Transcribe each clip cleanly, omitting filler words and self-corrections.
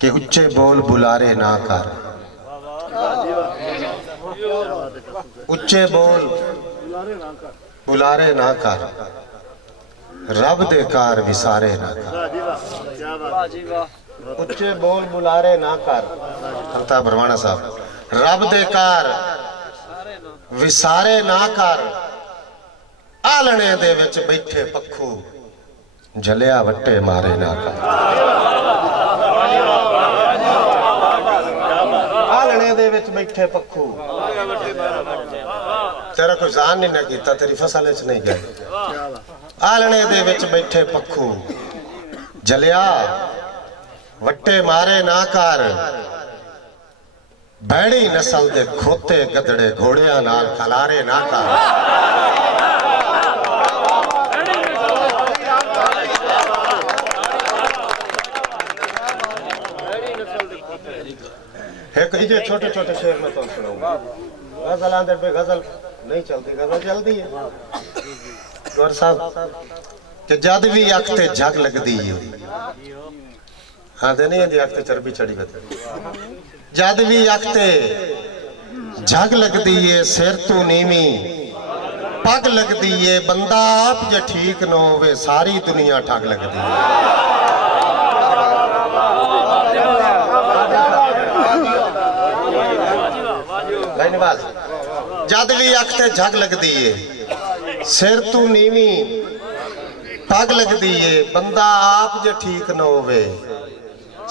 कि उच्चे बोल बुलारे ना कर, उच्चे बोल बुलारे ना कर, रब दे कार विसारे ना कर। उच्चे बोल बुलारे ना कर, हल्ता भरवाना साहब, रब दे कार विसारे ना कर, आलने दे विच बैठे पक्खू जलिया वट्टे मारे ना कर। आलने दे विच बैठे पक्खू, तेरा कोई जान नहीं ना कीता, तेरी फसल च नहीं गई। आलने दे विच बैठे पक्खू जलिया वट्टे मारे ना कर, बैड़ी नस्ल दे खोते गधड़े घोड़ियां नाल खलारे ना कर। एक ये छोटे छोटे शेर में तो सुनाऊंगा। गजल आंदर पे गजल नहीं चलती, गजल चलती है। गौर साहब कि जद भी अख ते झग लगदी है, हाँ ते नहीं अख ते चर्बी चढ़ी गई। जद भी अख ते झग लगदी है, सिर तू नीवी पग लगदी है, बंदा आप जे ठीक न होवे सारी दुनिया ठग लगदी है। जद भी अख ते झग लगदी है, सिर तू नीवी पग लगदी है, बंदा आप जे ठीक न होवे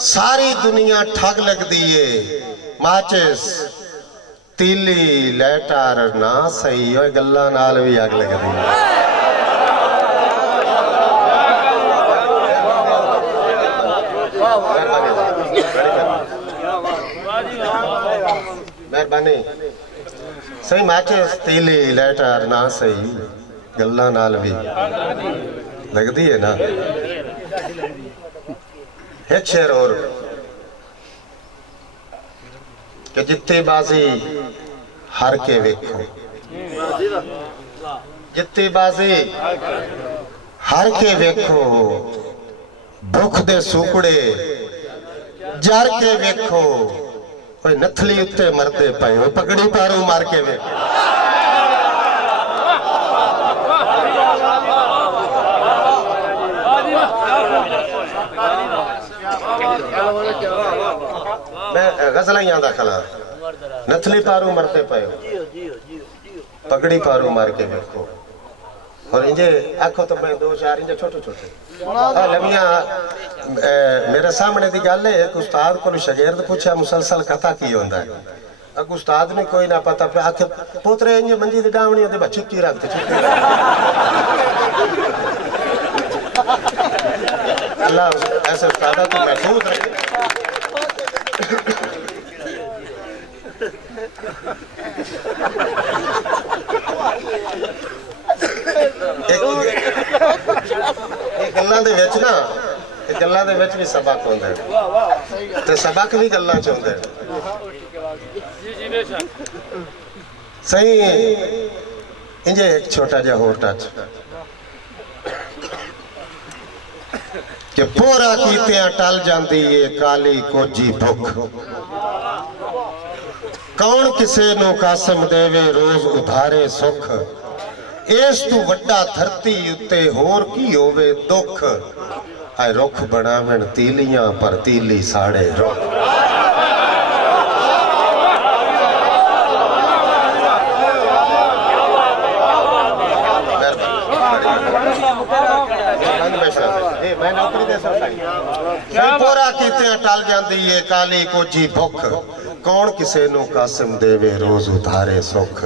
सारी दुनिया ठग लगदी है। माचिस तीली लैटर ना सही हो, गल्लां नाल भी अग लगदी है। मेहरबानी सही, माचिस तीली लैटर ना सही, गल्लां नाल भी लगदी है ना। एक शेर और कि जित्ती बाजी हार के वेखो, जित्ती बाजी हार के वेखो, भुख दे सूकड़े जार के वेखो, कोई नथली उत्ते मरते पे हो, पगड़ी पारू मार के वेखो। मैं गजल याद खला, नथली पारू मरते पे हो, पगड़ी पारू मार के वेखो। और इंजे आखो तो मैं दो चार इंजे छोटे छोटे लमिया मेरे सामने दी गल है। एक उस्ताद को शागिर्द पूछा मुसलसल कथा की होंदा है, अग उस्ताद ने कोई ना पता पे आखे पोतरे इंजे मंजी दी डावणी ते छुट्टी रखते छुट्टी अल्लाह ऐसे उस्तादा तो महफूज रखे। गल्लां दे विच ना, गल्लां दे विच भी सबक होंदा है ते सबक भी गल्लां च होंदा है। सही इंजे एक छोटा जिहा होर टच कि पूरा कीतियां टल जांदी है काली कोजी भुख, कौन किसे नु कासम देवे रोज उधारे सुख, इस तू वड्डा धरती उत्ते होर की होवे दुख, आए रुख बनावन तीलियां पर तीली साड़े रुख। पूरा कीतियां टल जांदी है काली कोजी भुख, कौन किसे नु कासम देवे रोज उधारे सुख,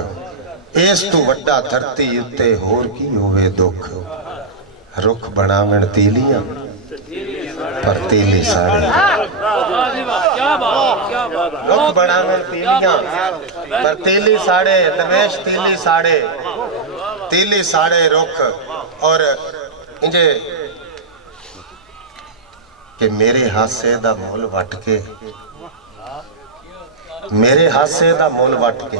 इस तू वड्डा धरती उत्ते होर की होवे दुख, रुख बनावन तीलियां पर तीली साड़े, रुख बनावन तीलियां पर तीली साड़े, दरवेश तीली साड़े रुख। और इंजे कि मेरे हासे दा मोल वट के, मेरे हासे दा मोल वट के,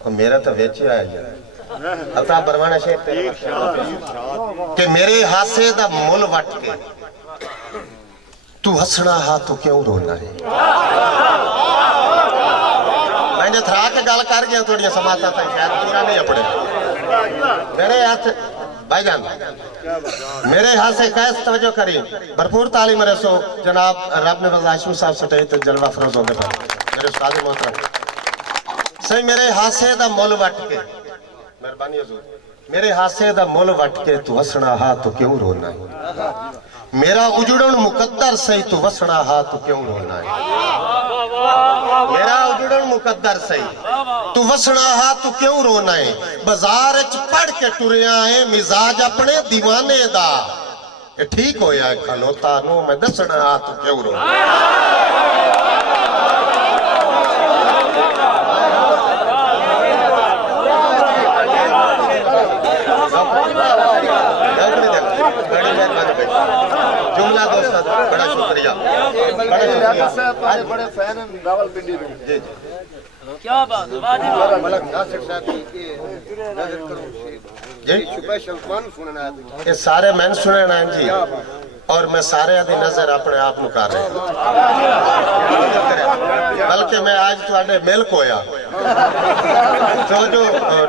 और मेरा तो वेच आया अल्ताफ बरवाना शेख कि मेरे हासे दा मुल वट के तू हंसना हा तू क्यों रोना है। मैंने थरा के गल कर गया थोड़ी समाता था शायद पूरा नहीं अपने मेरे हाथ भाईजान मेरे हाथ से कैस तवज्जो करी भरपूर तालीम रसो जनाब रब ने हाशिम साहब सटे तो जलवा फरोज होंगे पर मेरे उस्ताद मोहतरम सही मेरे हासे दा मुल वट के मेहरबानी हुजूर मेरे हासे दा मुल वट के तू हंसना हा तू क्यों रोना है। मेरा उजड़न मुकद्दर सही तू वसना हा तू क्यों रोना है। मेरा उजड़न मुकद्दर सही तू वसना हा तू क्यों रोना है। बाजार च पढ़ के टुरिया है मिजाज अपने दीवाने दा ये ठीक होया खलोता नु मैं दसना हा तू क्यों रोना है। जुमला दोस्तों बड़ा शुक्रिया आज बड़े फैन हैं रावलपिंडी में जी क्या बात मलक नासिर साहब की नजर करो जी स्पेशल कौन सुनना है ये सारे मैंने सुनना है जी और मैं सारे आदि नजर अपने आप नु कर रहा बल्कि मैं आज तुहाडे मिल्क होया तो जो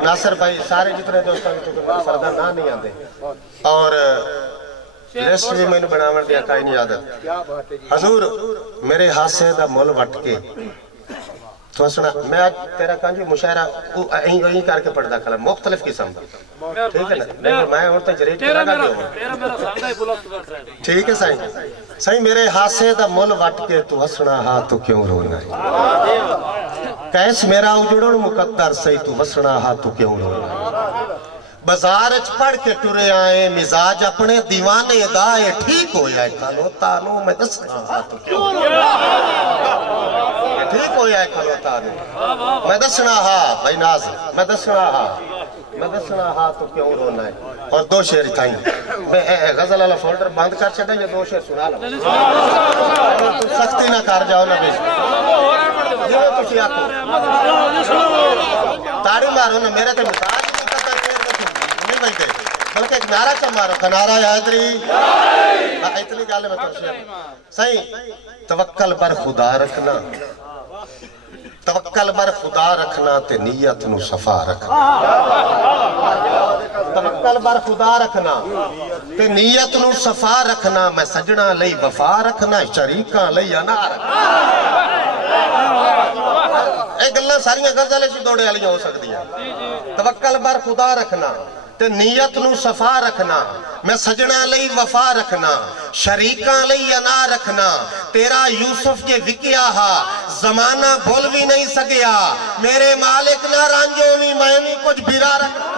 नासिर भाई सारे जितने दोस्तों सरदार ना नहीं आते और लिस्ट भी मैंने बनावन दिया काई नहीं आदत हजूर मेरे हासे दा मुल वट के तो सुना मैं आज तेरा कांजी मुशायरा यही करके पढ़दा खला मुख्तलिफ किस्म ठीक है ना नहीं मैं और तो जरेट लगा दो तेरा मेरा सांगा ही बुलंद कर ठीक है सही सही मेरे हासे दा मुल वट के तू हंसना हा तू क्यों रोना है। कैस मेरा उजड़न मुकद्दर सही तू हंसना हा तू क्यों रोना है। बाजार च पढ़ के टुरे आए मिजाज अपने दीवाने दा ये ठीक हो जाए खलोता नु मैं दसना हा तू क्यों ठीक हो जाए खलोता नु मैं दसना हा भाई नाज मैं दसना हा तो क्यों रोना है। और दो शेर ताई मैं गजल वाला फोल्डर बंद कर छड़ा ये दो शेर सुना लो तुम सख्ती ना कर जाओ ना बेश ये तुसी आको ताड़ी मारो ना मेरे ते मिसाल बल्कि एक नारा चा मारो नारा यादरी इतनी गल में तो सही तवक्कल पर खुदा रखना तवक्कल पर खुदा रखना ते नीयत नु सफा रखना तवक्कल पर खुदा रखना ते नीयत नु सफा रखना मैं सजना लई वफा रखना शरीकां लई अना रखना ये गल्लां सारियां गज़ल च दौड़े वालियां हो सकदियां तवक्कल पर खुदा रखना ते नीयत नु सफा रखना मैं सजना लई वफा रखना शरीकां लई अना रखना तेरा यूसुफ के विकिया हा जमाना भूल भी नहीं सकिया मेरे मालिक ना रांझो भी मैं भी कुछ बिरा रखना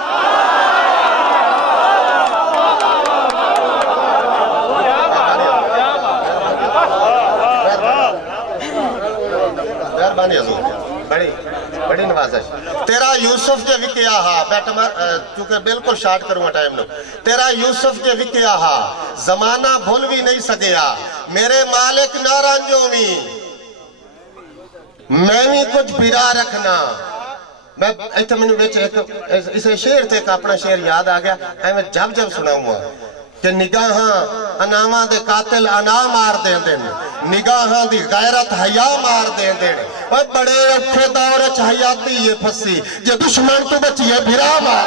मेहरबानी हुजूर बड़ी बड़ी नवाज़िश तेरा यूसुफ के विकिया हा बैठा चूंकि बिल्कुल शॉर्ट करूंगा टाइम नो तेरा यूसुफ के विकिया हा जमाना भूल भी नहीं सकिया मेरे मालिक ना रांझो भी मैं भी कुछ बिरा रखना मैं इतने मैंने बेच एक इसे शेर थे अपना शेर याद आ गया मैं जब जब सुनाऊंगा कि निगाहां अनामा दे कातिल अना मार देंदे ने निगाहां दी गैरत हया मार देंदे ने ओए बड़े औखे दौर च हयाती ये फसी जे दुश्मन तो बचिए भिरा मार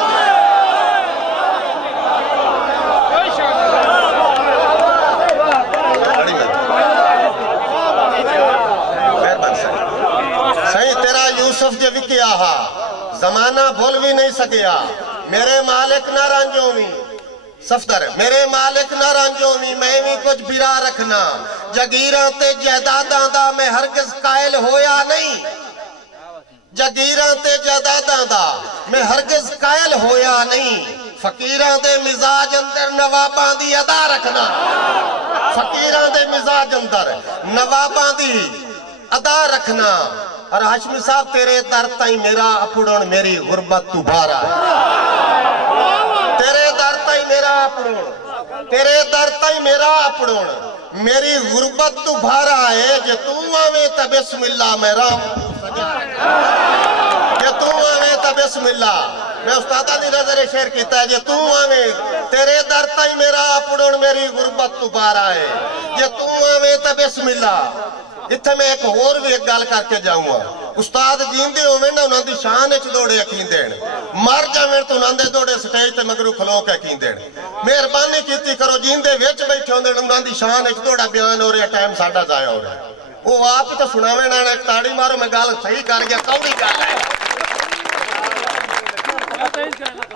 सही तेरा यूसुफ जे विकिया हा जमाना भूल भी नहीं सकिया मेरे मालिक ना रांझो भी सफदर मेरे मालिक ना रांझो भी मैं भी कुछ बिरा रखना जगीरां ते जायदादां दा मैं हरगिज़ कायल होया नहीं जगीरां ते जायदादां दा मैं हरगिज़ कायल होया नहीं फकीरां दे मिजाज अंदर नवाबां दी अदा रखना फकीरां दे मिजाज अंदर नवाबां दी अदा रखना और हाशमी साहब तेरे दर ताई मेरा अपड़न मेरी गुरबत तू भारा तेरे दर ताई मेरा अपड़न तेरे दर ताई मेरा अपड़न मेरी गुरबत तू भारा है जे तू आवे त बिस्मिल्लाह मैं राम जे तू आवे त बिस्मिल्लाह मैं उस्तादा दी नजर शेर कीता है जे तू आवे तेरे दर ताई मेरा अपड़न मेरी गुरबत तू भारा है जे तू आवे त तो बिस्मिल्ला। इत्थे मैं एक होर भी एक गल करके जाऊंगा। उस्ताद जींदे होवे ना उन्हां दी शान विच दौड़े यकीन देण, मर जावे तो उन्हां दे दौड़े स्टेज ते मगरू खलो के यकीन देण। मेहरबानी कीती करो जींदे विच बैठे होंदे उन्हां दी शान विच दौड़ा बयान हो रहा, टाइम साडा जाया हो रहा। वो आप ही तो सुनावे ना, एक ताड़ी मारो, मैं गल सही कर गया, कौड़ी गल है।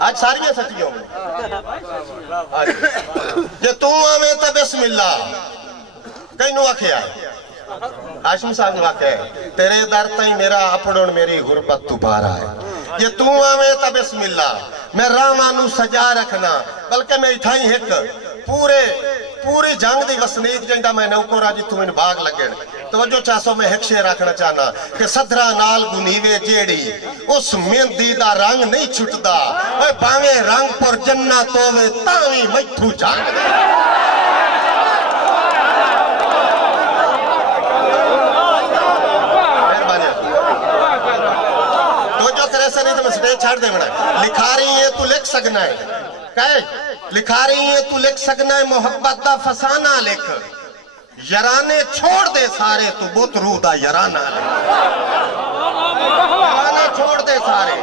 आज सारियां सच्चियां जे तू आवे तो बिस्मिल्ला। कईनू आखिया हाशिम साहब ने आख्या तेरे दर ताई मेरा अपनों मेरी गुरबत तू पारा है। ये तू आवे तो बिस्मिल्ला। मैं रामा नू सजा रखना, बल्कि मैं इथाई एक पूरी जंग दी वसनीक जिंदा मैं नौकोरा जितू मैंने भाग लगे। तवज्जो चासो मैं एक शेर रखना चाहना कि सदरा नाल गुनीवे जेड़ी उस मेहंदी दा रंग नहीं छुटदा, ओए भावे रंग पर जन्नत होवे तावी मैथू जंग दे। नहीं तो मैं स्टेज छाड़ दे बना। लिखा रही है तू लिख सकना है, कहे लिखा रही है तू लिख सकना है, मोहब्बत दा फसाना लिख, यराने छोड़ दे सारे तू बुत रूह दा यराना लिख। यराने छोड़ दे सारे,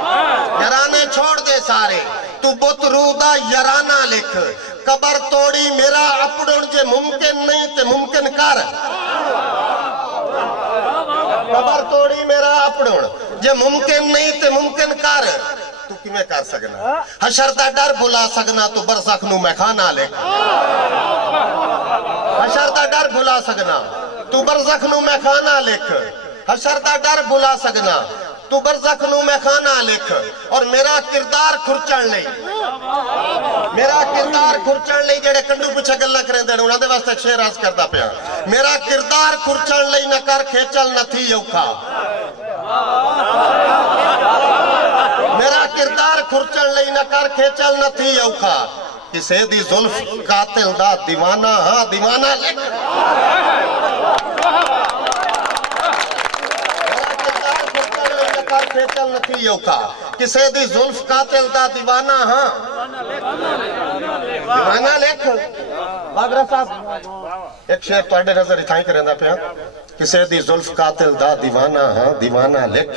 यराने छोड़ दे सारे तू बुत रूह दा यराना लिख। कबर तोड़ी मेरा अपनों जे मुमकिन नहीं ते मुमकिन कर। कबर तोड़ी मेरा अपनों जे मुमकिन नहीं ते मुमकिन कर। तू किवें कर सकना? हशर दा डर भुला सकना तू बरसख नू मैखाना लिख। हशर दा डर भुला सकना तू बरसख नू मैखाना लिख। हशर दा डर भुला सकना तू बरसख नू मैखाना लिख। और मेरा किरदार खुरचण लई, मेरा किरदार खुरचण लई जेड़े कंडू पिछे गल्लां करेंदे ने उन्हां दे वास्ते शेर अर्ज करदा पिया। मेरा किरदार खुरचण लई न कर खेचल नथी औखा। मेरा किरदार खुरचण लई न कर खेचल नथी औखा। किसे दी जुल्फ कातिल दा दीवाना हां दीवाना लिख। खेचल नथी औखा। किसे दी जुल्फ कातिल दा दीवाना हां दीवाना लिख। बागरा साहब एक शेर तुहाडे नजर इथाई करेंदा पिया। किसे दी जुल्फ कातिल दा दीवाना हां दीवाना लिख।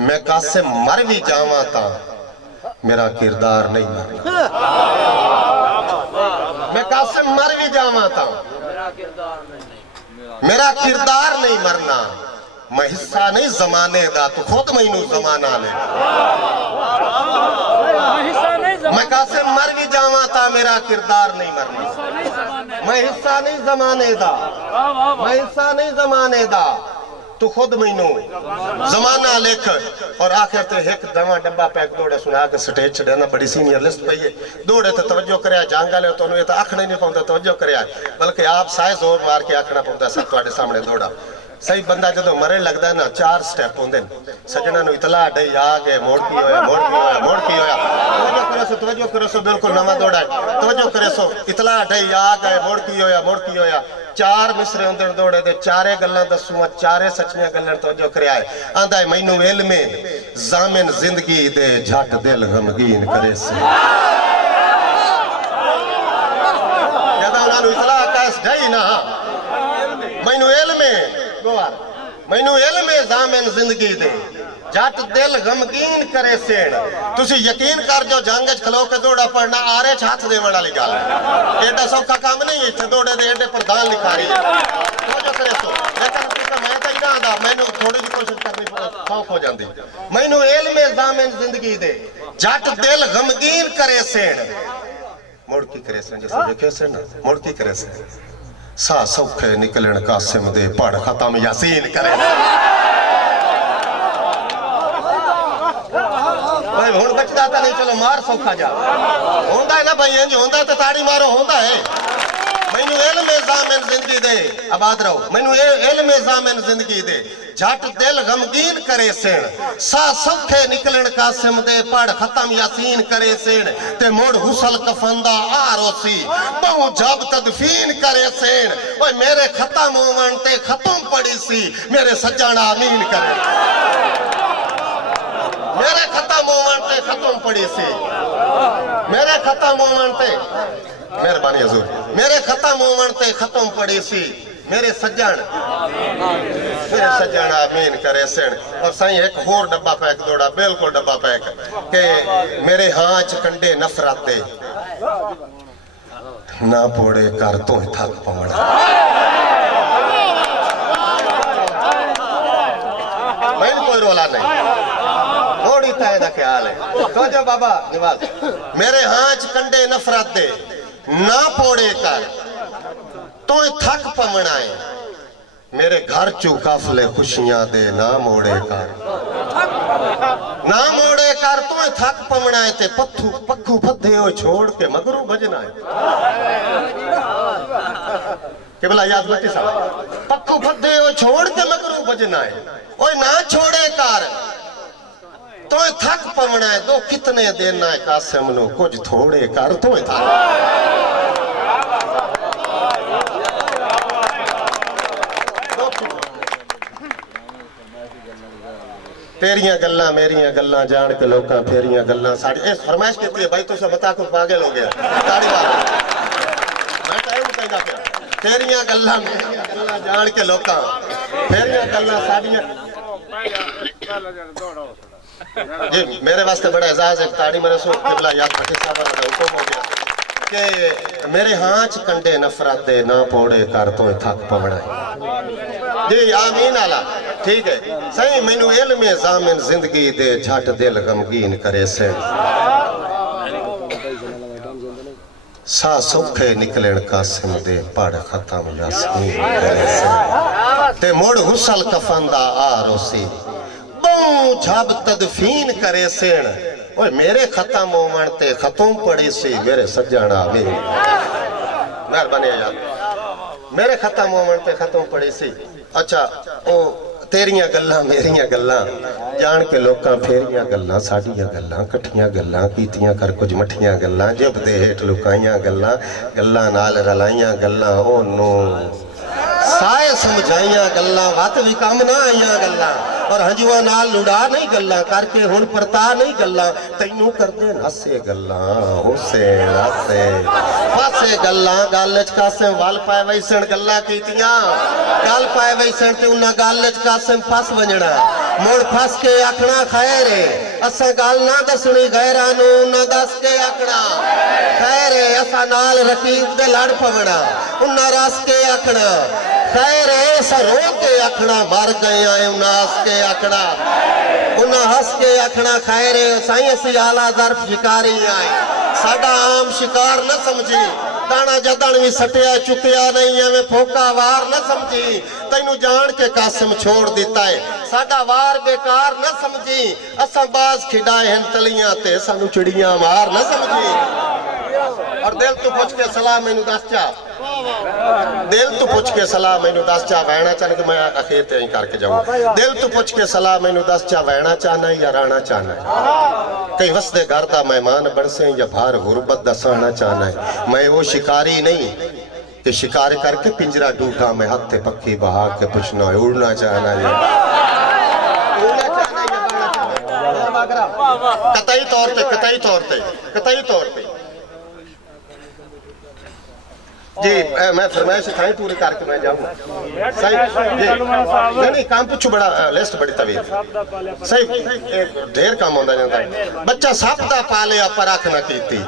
मैं कासे मर भी जावां तां मेरा किरदार नहीं मरना। मैं कासे मर भी जावां तां मेरा किरदार नहीं मरना। मैं हिस्सा नहीं जमाने दा तू खुद मैनू जमाना ले। मैं कासे मर भी जावां ता मेरा किरदार नहीं मरना। मैं हिस्सा नहीं जमाने दा, मैं हिस्सा नहीं जमाने दा तू खुद मैनू जमाना लिख। और आखिर ते एक दवा डब्बा पैक दौड़े सुना के स्टेज चढ़ना बड़ी सीनियर लिस्ट पई है। दौड़े तो तवज्जो करया जंग वाले तो ये तो आखना ही नहीं पाਉਂਦਾ तवज्जो करया, बल्कि आप साए जोर मार के आखना पाਉਂਦਾ सब ਤੁਹਾਡੇ सामने दौड़ा। सही बंदा जो मरे लगता है ना चार स्टेप होंगे सजना इतला डई आ गए मोड़ की होया मोड़ की होया मोड़ की होया। तवज्जो करो सो बिल्कुल नवा दौड़ा है। तवज्जो करे सो इतला डई आ गए मोड़ की होया मोड़ की होया। चार मिसरे होंदे दौड़े दे चारे गल्लां दसूआ चारे सच्चियां गल्लां तवज्जो करया है। आंदा है मैनू इल्म ज़ामिन जिंदगी दे झट दिल गमगीन करे से। जदा उन्हां नू इतला कैस डई ना मैनू इल्म मैनू इल्म ज़ामिन जिंदगी दे जट दिल गमगीन करे सेण। तुसी यकीन कर जो जंग च खलो के दौड़ा पड़ना आरे हाथ देवन वाली गल एडा सौखा काम नहीं। इत्थे दौड़े दे एडे प्रधान लिखारी तवज्जो करे सो। लेकिन मैं तो इना दा मैनू थोड़ी जी कोशिश करनी सौख हो जाती। मैनू इल्म ज़ामिन जिंदगी दे जट दिल गमगीन करे सेण। मुड़ की करे सेण जैसे देखे से ना मुड़ की करे सेण। सा सौखे निकलन कासिम दे पढ़ खत्म यासीन करे। भाई हुण बचदा तो नहीं चलो मार सौखा जा होंदा है ना भाई इंज होंदा तो ताड़ी मारो होंदा है। मैनू इल्म ज़ामिन जिंदगी दे आबाद रहो। मैनू इल्म ज़ामिन जिंदगी दे झट दिल गमगीन करे सेण। सा सौखे निकलन कासिम दे पढ़ खत्म यासीन करे सेण। ते मुड़ हुसल कफंदा आरोसी बहु जब तदफीन करे सेण। ओए मेरे खत्म होवन ते खत्म पड़ी सी मेरे सज्जण आमीन करे। मेरे खत्म होवन ते खत्म पड़ी सी मेरे खत्म होवन ते मेहरबानी हुजूर मेरे खत्म होवन ते खत्म पड़ी सी मेरे सज्जन आमीन करे सेण। और साईं एक होर डब्बा पैक दोड़ा, बिल्कुल डब्बा पैक के मेरे हाँ च कंडे नफरत दे ना पोड़े कर तो थक पवना। मैंने कोई रोला नहीं, थोड़ी तय का ख्याल है तो जो बाबा निवास मेरे हाँ च कंडे नफरत दे ना पोड़े कर तो थक पवना है। मेरे घर चू काफले खुशियां दे ना मोड़े कर तो थक पवना है। ते पक्खू फद्धे हो छोड़ के मगरू बजना है। के भला याद बटी साहब पक्खू फद्धे हो छोड़ के मगरू बजना है। ओए ना छोड़े कर तो थक पवना है। दो कितने देना है कासिम नु कुछ थोड़े कर तो थक। तेरियां गल्लां मेरियां गल्लां जान के लोकां फेरियां गल्लां साड़ी इस फरमाइश कीती है भाई तुसा बता को पागल हो गया ताड़ी वाला मैं टाइम कहदा पिया तेरियां गल्लां मेरियां गल्लां जान के लोकां फेरियां गल्लां साड़ियां जी मेरे वास्ते बड़ा एजाज है ताड़ी मेरे सो किबला याद भट्टी साहब का हुक्म हो गया कि मेरे हां च कंडे नफरत दे ना पोड़े कर तो थक पवना जी आमीन आला ठीक है सही मैनू इल्म ज़ामिन जिंदगी दे झट दिल गमगीन करे से सा सुखे निकलन कासिम दे पढ़ खत्म यासीन करे से ते मोड़ हुसल कफन दा आ रोसी बहु झब तदफीन करे सेण। ओए मेरे खत्म होवन ते खत्म पड़ी सी मेरे सज्जन आवे मेहरबानी यार मेरे खत्म होवन ते खत्म पड़ी सी। अच्छा ओ तेरियां गल्लां मेरियां गल्लां जान के लोकां फेरियां गल्लां साडियां गल्लां कठियां गल्लां कीतियां कर कुछ मठियां गल्लां जब दे हेठ लुकाइयां गल्लां गल्लां नाल रलाइयां गल्लां ओनू साए समझाइयां गल्लां वत भी कम ना आइयां गल्लां और हंजुआ नाल लुड़ा नहीं गल्लां करके हुण परता नहीं गल्लां तैनू करदे नासे गल्लां होसे नासे पासे गल्लां गल च कासिम वल पाए वैसण गल्लां कीतियां गल पाए वैसण ते उन्हां गल च कासिम फस वजणा मुड़ फस के आखना खैर है असा गल ना दसनी गैरां नू ना दस के आखना खैर है असा नाल रकीब दे लड़ पवना उन्हां रस के आखना खैर है असा रो के आखना मर गए आए उन्हां हस के आखना उन्हां हस के आखना खैर है साईं असी आला ज़र्फ शिकारी आए साडा आम शिकार न समझी दाना जदन भी सटिया चुकिया नहीं एवें फोका वार न समझी तैनू जान के कासिम छोड़ दिता है साडा वार बेकार न समझी असा बाज खिडाए हैं तलियां ते सानू चिड़ियां मार न समझी। और दिल तू पूछ के सलाह मैनू दस चा दिल तू पूछ के सलाह मैनू दस चा वहना चाहना कि मैं अखीर ते करके जाऊं दिल तू पूछ के सलाह मैनू दस चा वहना चाहना या रहना चाहना कहीं वसदे घर दा मेहमान बनसे या बाहर गुरबत दा सहना चाहना है। मैं वो शिकारी नहीं कि शिकार करके पिंजरा टूटा मैं हाथ ते पक्की बहा के पुछना उड़ना चाहना है कतई तौर पे जी मैं फरमाइश खाई पूरी करके मैं जाऊंगा सही नहीं काम पूछो बड़ा लिस्ट बड़ी तवील सही ढेर काम होता जाता है बच्चा सब दा पालिया पर अख ना कीती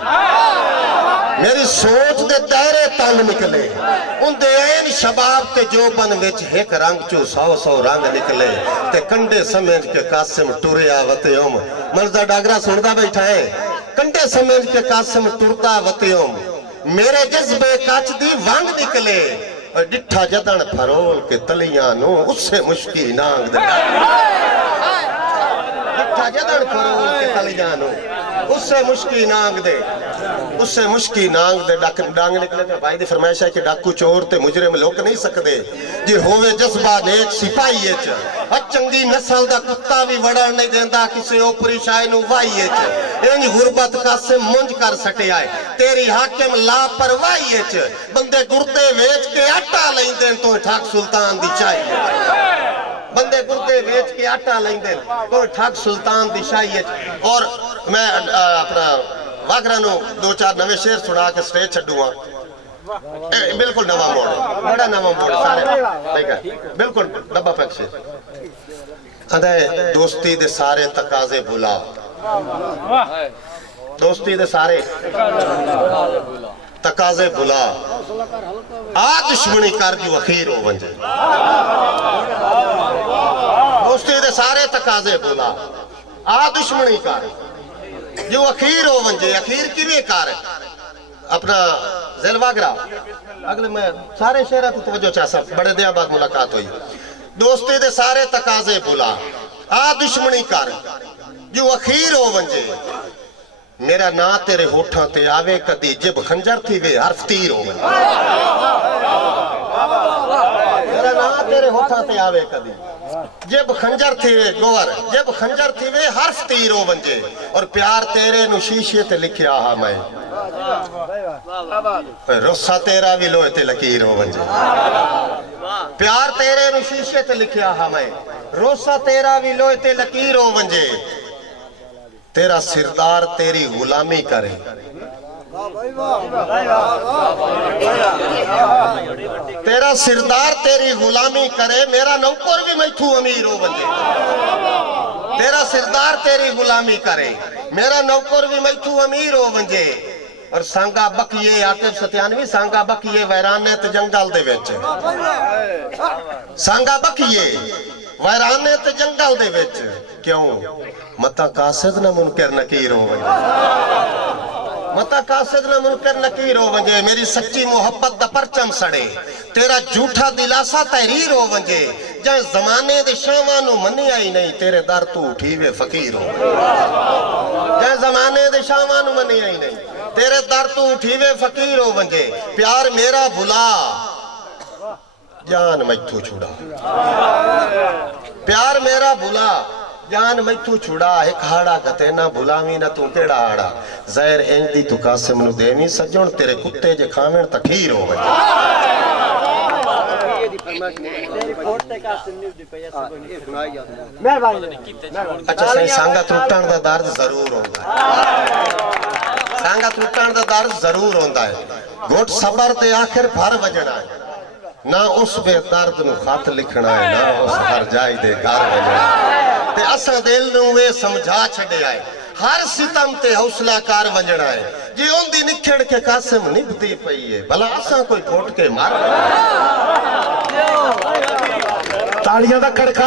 मेरी सोच दे दायरे तंग निकले उनदे ऐन शबाब ते जोबन विच एक रंग चो 100 रंग निकले ते कंडे समझ के कासिम टुरिया वतेम मर्दा डागरा सुनदा बैठा है कंडे समझ के कासिम टुरदा वतेम मेरे जज्बे काच दी वंग निकले और डिठा जदन फरोल के तलियां नो उससे मुश्की नांग दे डिठा जदन फरोल के तलियां नो उससे मुश्की नांग दे डांग निकले तो भाई दी फरमाइश है कि डाकू चोर ते मुजरिम लुक नहीं सकते जे होवे जज्बा नेक सिपाही च चंगी नस्ल दा कुत्ता भी वड़न नहीं देंदा किसी ओपरी शाय नु वाही च इंज गुरबत कासिम मुंज कर सटिया है तेरी हाकिम लापरवाही च बंदे गुर्दे वेच के आटा लैंदे तो ठग सुल्तान दी चाहिए बंदे गुर्दे वेच के आटा लैंदे तो ठग सुल्तान दी चाहिए। और मैं अपना वागरा नु 2-4 नवे शेर सुना के स्टेज छड्डूंगा बिल्कुल नवा मोड़ है, बड़ा नवा मोड़ सारे ठीक है बिल्कुल डब्बा पैक्स अदे दोस्ती दे सारे तकाजे भुला दोस्ती दे सारे तकाजे भुला आ दुश्मनी कर जो अखीर हो वंजे दोस्ती दे सारे तकाजे भुला आ दुश्मनी कर जो अखीर हो वंजे अखीर किवें कर अपना ज़ेलवागरा अगले में सारे शेर तो तवज्जो चाह सब बड़े दिया बाद मुलाकात हुई दोस्ती दे सारे तकाजे भुला आ दुश्मनी कर जो अखीर हो वंजे मेरा ना तेरे होठा ते आवे कदी जिब खंजर थी वे हर्फ तीर हो वंजे मेरा ना तेरे होठा ते आवे कदी जिब खंजर थी वे गोवर जिब खंजर थी वे हर्फ तीर हो वंजे और प्यार तेरे नु शीशे ते लिखया हा मैं रुस्सा तेरा भी लोहे ते लकीर हो वंजे प्यार तेरे नु शीशे ते लिखया हा मैं रुस्सा तेरा भी लोहे ते लकीर हो वंजे तेरा सिरदार तेरी गुलामी करे तेरा सिरदार तेरी गुलामी करे मेरा नौकर भी मैथू अमीर हो वंजे तेरा सिरदार तेरी गुलामी करे मेरा नौकर भी मैथू अमीर हो वंजे और सांगा बकिए आकिब सत्यानवी सांगा बकिए वैराने ते जंगल दे विच सांगा बकिए वैराने ते जंगल दे विच क्यों मता कासिद न मुनकर नकीर हो वंजे मता कासिद न मुनकर नकीर हो वंजे मेरी सच्ची मोहब्बत दा परचम सड़े तेरा झूठा दिलासा तहरीर हो वंजे जै जमाने दे शावां नु मन्निया ही नहीं तेरे दर तू उठी वे फकीर हो जै जमाने दे शावां नु मन्निया ही नहीं तेरे दर तू उठी वे फकीर हो वंजे प्यार मेरा भुला जान मैथू छुड़ा प्यार मेरा भुला जान मैथू छुड़ा एक हाड़ा गते ना भुलावी ना तू केड़ा हाड़ा जहर इंज दी तू कासिम नु देवी सजण तेरे कुत्ते जे खावेण तखीर हो वंजे अच्छा सही संगत टुटण दा दर्द जरूर होंदा है संगत टुटण दा दर्द जरूर होंदा है घुट सबर ते आखिर भर वजणा है ना उस बेदर्द नु खत लिखना है ना उस हर जाई दे घर वजना ते असा दिल नु वे समझा छड़या है हर सितम ते हौसला कार वजना है जे ओंदी निखड़ के कासिम निभदी पई है भला असा कोई फोट के मार तालियां दा खड़का